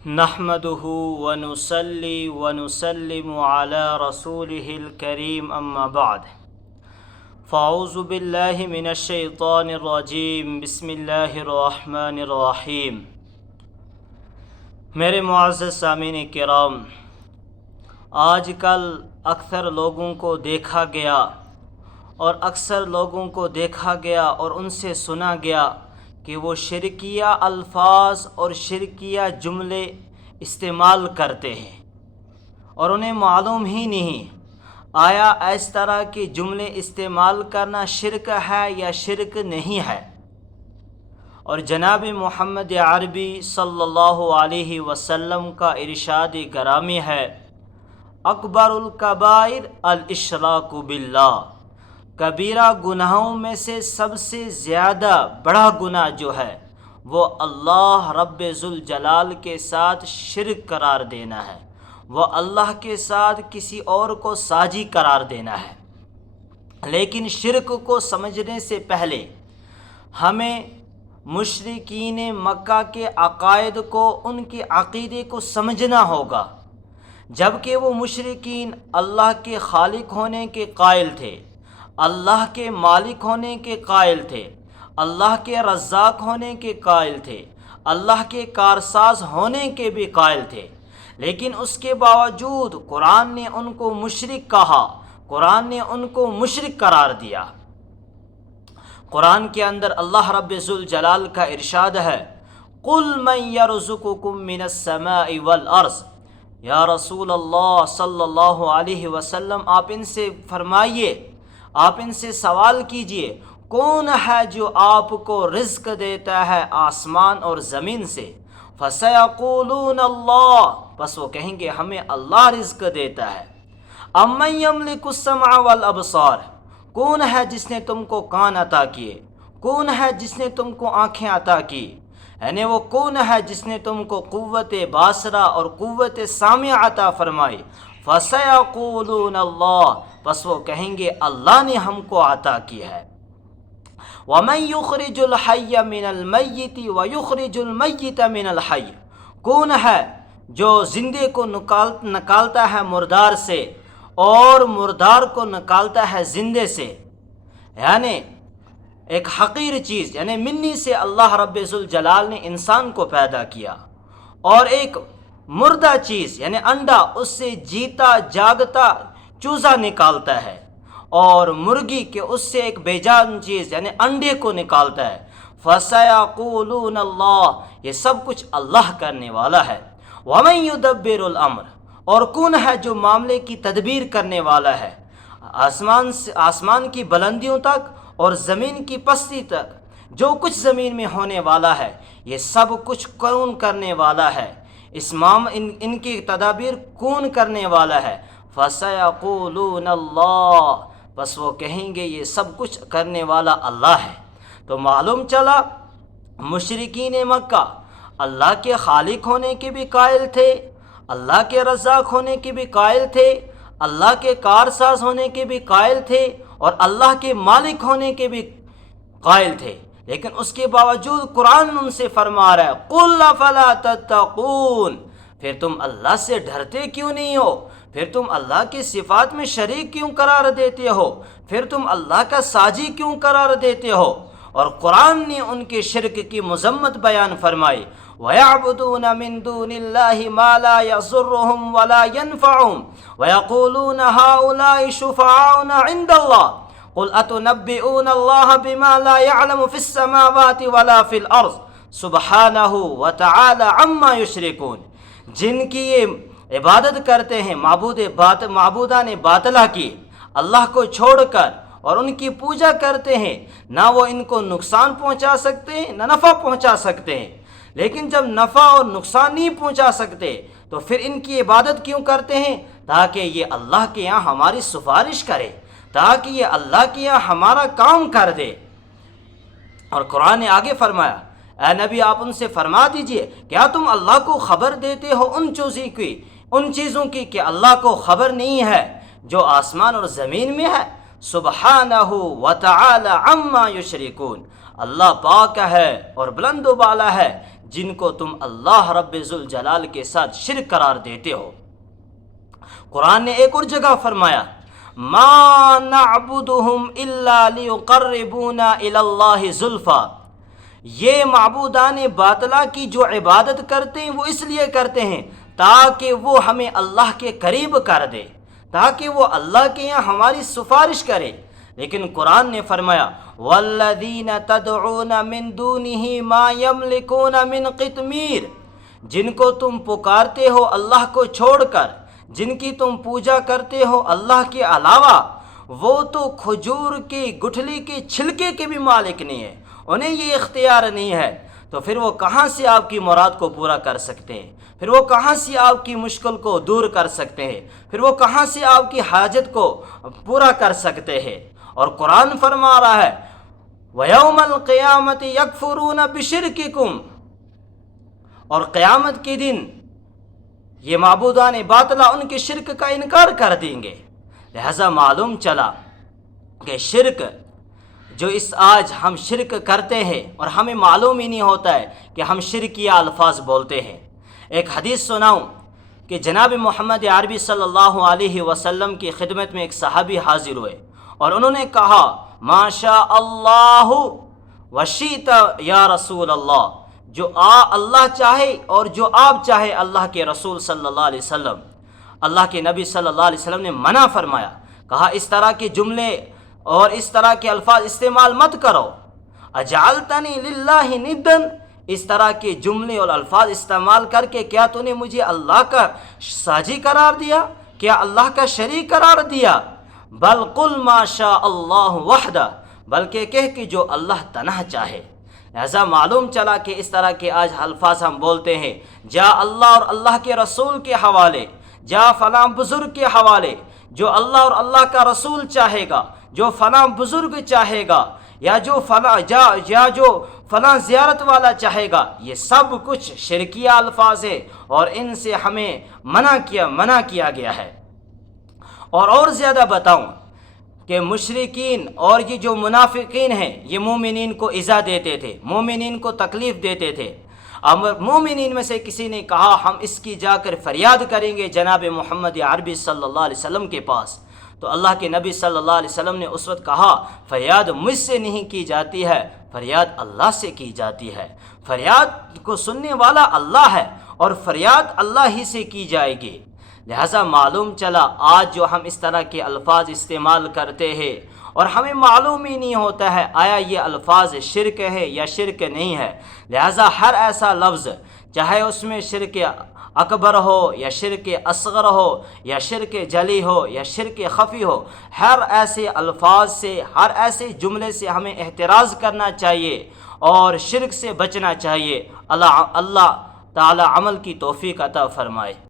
نحمده ونصلي ونسلم على رسوله الكريم اما بعد فاعوذ باللہ من الشیطان الرجیم بسم اللہ الرحمن الرحیم۔ میرے معزز سامعین کرام، آج کل اکثر لوگوں کو دیکھا گیا اور ان سے سنا گیا کہ وہ شرکیہ الفاظ اور شرکیہ جملے استعمال کرتے ہیں اور انہیں معلوم ہی نہیں آیا اس طرح کے جملے استعمال کرنا شرک ہے یا شرک نہیں ہے۔ اور جناب محمد عربی صلی اللہ علیہ وسلم کا ارشاد گرامی ہے، اکبر الکبائر الاشراک باللہ، کبیرہ گناہوں میں سے سب سے زیادہ بڑا گناہ جو ہے وہ اللہ رب ذوالجلال کے ساتھ شرک قرار دینا ہے، وہ اللہ کے ساتھ کسی اور کو ساجی قرار دینا ہے۔ لیکن شرک کو سمجھنے سے پہلے ہمیں مشرکین مکہ کے عقائد کو، ان کے عقیدے کو سمجھنا ہوگا۔ جبکہ وہ مشرکین اللہ کے خالق ہونے کے قائل تھے، اللہ کے مالک ہونے کے قائل تھے، اللہ کے رزاق ہونے کے قائل تھے، اللہ کے کارساز ہونے کے بھی قائل تھے، لیکن اس کے باوجود قرآن نے ان کو مشرک کہا، قرآن نے ان کو مشرک قرار دیا۔ قرآن کے اندر اللہ رب ذوالجلال کا ارشاد ہے، قُلْ مَنْ يَرْزُقُكُم مِّنَ السَّمَاءِ وَالْأَرْضِ، یا رسول اللہ صلی اللہ علیہ وسلم آپ ان سے فرمائیے، آپ ان سے سوال کیجئے، کون ہے جو آپ کو رزق دیتا ہے آسمان اور زمین سے؟ فَسَيَقُولُونَ اللَّهُ، بس وہ کہیں گے ہمیں اللہ رزق دیتا ہے۔ أَمَّن يَمْلِكُ السَّمْعَ وَالْأَبْصَارَ، کون ہے جس نے تم کو کان عطا کیے؟ کون ہے جس نے تم کو آنکھیں عطا کی؟ یعنی وہ کون ہے جس نے تم کو قوت باصرہ اور قوت سامع عطا فرمائی؟ فَسَيَقُولُونَ اللَّهُ، بس وہ کہیں گے اللہ نے ہم کو عطا کی ہے۔ وَمَن يُخْرِجُ الْحَيَّ مِنَ الْمَيِّتِ وَيُخْرِجُ الْمَيِّتَ مِنَ الْحَيِّ، کون ہے جو زندے کو نکالتا ہے مردار سے اور مردار کو نکالتا ہے زندے سے؟ یعنی ایک حقیر چیز، یعنی منی سے اللہ رب ذوالجلال نے انسان کو پیدا کیا، اور ایک مردہ چیز یعنی انڈا، اس سے جیتا جاگتا چوزا نکالتا ہے، اور مرغی کے اس سے ایک بے جان چیز یعنی انڈے کو نکالتا ہے۔ فَسَيَقُولُونَ اللَّهُ، یہ سب کچھ اللہ کرنے والا ہے۔ وَمَن يُدَبِّرُ الْأَمْرَ، اور کون ہے جو معاملے کی تدبیر کرنے والا ہے؟ آسمان کی بلندیوں تک اور زمین کی پستی تک جو کچھ زمین میں ہونے والا ہے، یہ سب کچھ کون کرنے والا ہے؟ ان کی تدابیر کون کرنے والا ہے؟ فَسَيَقُولُونَ اللَّهُ، بس وہ کہیں گے یہ سب کچھ کرنے والا اللہ ہے۔ تو معلوم چلا مشرکین مکہ اللہ کے خالق ہونے کے بھی قائل تھے، اللہ کے رزاق ہونے کے بھی قائل تھے، اللہ کے کارساز ہونے کے بھی قائل تھے، اور اللہ کے مالک ہونے کے بھی قائل تھے، لیکن اس کے باوجود قرآن ان سے فرما رہا ہے، قُلْ أَفَلَا تَتَّقُونَ، پھر تم اللہ سے ڈرتے کیوں نہیں ہو؟ پھر تم اللہ کی صفات میں شریک کیوں قرار دیتے ہو؟ پھر تم اللہ کا ساجی کیوں قرار دیتے ہو؟ اور قرآن نے ان کے شرک کی مذمت بیان فرمائی، وَيَعْبُدُونَ مِن دُونِ اللَّهِ مَا لَا يَضُرُّهُمْ وَلَا يَنْفَعُهُمْ وَيَقُولُونَ هَؤُلَاءِ شُفَعَاؤُنَا عِندَ اللَّهِ قُلْ أَتُنَبِّئُونَ اللَّهَ بِمَا لَا يَعْلَمُ فِي السَّمَاوَاتِ وَلَا فِي الْأَرْضِ سُبْحَانَهُ وَتَعَالَى عَمَّا يُشْرِكُونَ، جن کی یہ عبادت کرتے ہیں معبودان باطلہ کی، اللہ کو چھوڑ کر، اور ان کی پوجا کرتے ہیں، نہ وہ ان کو نقصان پہنچا سکتے ہیں نہ نفع پہنچا سکتے ہیں۔ لیکن جب نفع اور نقصان نہیں پہنچا سکتے تو پھر ان کی عبادت کیوں کرتے ہیں؟ تاکہ یہ اللہ کے یہاں ہماری سفارش کرے، تاکہ یہ اللہ کے یہاں ہمارا کام کر دے۔ اور قرآن نے آگے فرمایا، اے نبی آپ ان سے فرما دیجئے، کیا تم اللہ کو خبر دیتے ہو ان چیزوں کی کہ اللہ کو خبر نہیں ہے جو آسمان اور زمین میں ہے؟ سبحانہ وتعالی عما یشرکون، اللہ پاک ہے اور بلند و بالا ہے جن کو تم اللہ رب ذوالجلال کے ساتھ شرک قرار دیتے ہو۔ قرآن نے ایک اور جگہ فرمایا ما نعبدہم الا لیقربونا الی اللہ زلفا، یہ معبودان باطلہ کی جو عبادت کرتے ہیں وہ اس لیے کرتے ہیں تاکہ وہ ہمیں اللہ کے قریب کر دے، تاکہ وہ اللہ کے یہاں ہماری سفارش کرے۔ لیکن قرآن نے فرمایا والذین تدعون من دونہ ما یملکون من قطمیر، جن کو تم پکارتے ہو اللہ کو چھوڑ کر، جن کی تم پوجا کرتے ہو اللہ کے علاوہ، وہ تو کھجور کی گٹھلی کے چھلکے کے بھی مالک نہیں ہے، انہیں یہ اختیار نہیں ہے، تو پھر وہ کہاں سے آپ کی مراد کو پورا کر سکتے ہیں؟ پھر وہ کہاں سے آپ کی مشکل کو دور کر سکتے ہیں؟ پھر وہ کہاں سے آپ کی حاجت کو پورا کر سکتے ہیں؟ اور قرآن فرما رہا ہے وَيَوْمَ الْقِيَامَةِ يَكْفُرُونَ بِشِرْكِكُمْ، اور قیامت کے دن یہ معبودان باطلہ ان کے شرک کا انکار کر دیں گے۔ لہذا معلوم چلا کہ شرک جو آج ہم شرک کرتے ہیں اور ہمیں معلوم ہی نہیں ہوتا ہے کہ ہم شرکیہ الفاظ بولتے ہیں۔ ایک حدیث سناؤں کہ جناب محمد عربی صلی اللہ علیہ وسلم کی خدمت میں ایک صحابی حاضر ہوئے اور انہوں نے کہا ما شاء اللہ وشیت یا رسول اللہ، جو اللہ چاہے اور جو آپ چاہے اللہ کے رسول صلی اللہ علیہ وسلم۔ اللہ کے نبی صلی اللہ علیہ وسلم نے منع فرمایا، کہا اس طرح کے جملے اور اس طرح کے الفاظ استعمال مت کرو، اجعلتنی للہ ندن، اس طرح کے جملے اور الفاظ استعمال کر کے کیا تو نے مجھے اللہ کا ساجی قرار دیا، کیا اللہ کا شریک قرار دیا؟ بل قل ما شاء اللہ وحدہ، بلکہ کہہ کہ جو اللہ تنہا چاہے۔ لہذا معلوم چلا کہ اس طرح کے آج الفاظ ہم بولتے ہیں، جا اللہ اور اللہ کے رسول کے حوالے، جا فلاں بزرگ کے حوالے، جو اللہ اور اللہ کا رسول چاہے گا، جو فلاں بزرگ چاہے گا، یا جو فلاں زیارت والا چاہے گا، یہ سب کچھ شرکیہ الفاظ ہے اور ان سے ہمیں منع کیا گیا ہے۔ اور زیادہ بتاؤں کہ مشرکین اور یہ جو منافقین ہیں یہ مومنین کو ایذا دیتے تھے، مومنین کو تکلیف دیتے تھے۔ اب مومنین میں سے کسی نے کہا ہم اس کی جا کر فریاد کریں گے جناب محمد عربی صلی اللہ علیہ وسلم کے پاس، تو اللہ کے نبی صلی اللہ علیہ وسلم نے اس وقت کہا فریاد مجھ سے نہیں کی جاتی ہے، فریاد اللہ سے کی جاتی ہے، فریاد کو سننے والا اللہ ہے اور فریاد اللہ ہی سے کی جائے گی۔ لہذا معلوم چلا آج جو ہم اس طرح کے الفاظ استعمال کرتے ہیں اور ہمیں معلوم ہی نہیں ہوتا ہے آیا یہ الفاظ شرک ہے یا شرک نہیں ہے، لہذا ہر ایسا لفظ چاہے اس میں شرک اکبر ہو یا شرک اصغر ہو یا شرک جلی ہو یا شرک خفی ہو، ہر ایسے الفاظ سے، ہر ایسے جملے سے ہمیں احتراز کرنا چاہیے اور شرک سے بچنا چاہیے۔ اللہ تعالی عمل کی توفیق عطا فرمائے۔